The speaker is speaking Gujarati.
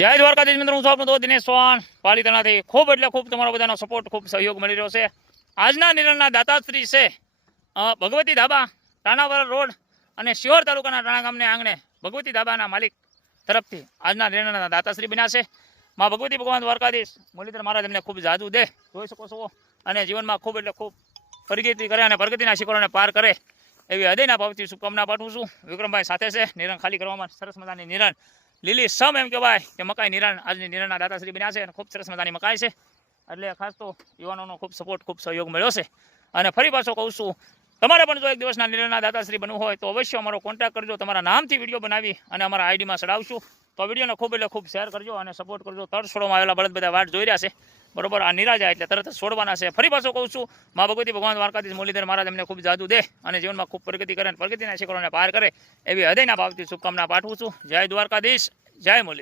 જય દ્વારકાધીશ મિત્રો, હું છું આપનો દોસ્ત દિનેશ ચૌહાણ પાલીતાણાથી. ખૂબ એટલે ખૂબ તમારો બધાનો સપોર્ટ, ખૂબ સહયોગ મળી રહ્યો છે. આજના નિર્ણયના દાતાશ્રી છે ભગવતી ધાબા, ટાણાવાડા રોડ અને શિહોર તાલુકાના ટાણા ગામને આંગણે ભગવતી ધાબાના માલિક તરફથી આજના નિર્ણયના દાતાશ્રી બન્યા છે. માં ભગવતી ભગવાન દ્વારકાધીશ મુરલીધર મહારાજ એમને ખૂબ જાદુ દે, જોઈ શકો છો, અને જીવનમાં ખૂબ એટલે ખૂબ પ્રગતિ કરે અને પ્રગતિના શિખરોને પાર કરે એવી હૃદયના ભાવથી શુભકામના પાઠવું છું. વિક્રમભાઈ સાથે છે. નિરણ ખાલી કરવામાં સરસ મજાની નિરણ લીલી સમ એમ કહેવાય કે મકાઈ નિરણ આજની નિરણના દાતાશ્રી બન્યા છે અને ખૂબ સરસ મજાની મકાઈ છે. એટલે ખાસ તો યુવાનોનો ખૂબ સપોર્ટ, ખૂબ સહયોગ મળ્યો છે. અને ફરી પાછો કહું છું, તમારે પણ જો એક દિવસના નિરણના દાતાશ્રી બનવું હોય તો અવશ્ય અમારો કોન્ટેક્ટ કરજો. તમારા નામથી વિડીયો બનાવી અને અમારા આઈડીમાં ચડાવશું. તો વિડીયોને ખૂબ એટલે ખૂબ શેર કરજો અને સપોર્ટ કરજો. તર છોડવામાં આવેલા બળદ બધા વાટ જોઈ રહ્યા છે, બરોબર. આ નિરાજા એટલે તરત જ છોડવાના છે. ફરી પાછો કહું છું, મા ભગવતી ભગવાન દ્વારકાધીશ મુરલીધર મહારાજ એમને ખૂબ જાદુ દે અને જીવનમાં ખૂબ પ્રગતિ કરે અને પ્રગતિના શિખરોને પાર કરે એવી હૃદયના ભાવથી શુભકામના પાઠવું છું. જય દ્વારકાધીશ, જય મુરલીધર.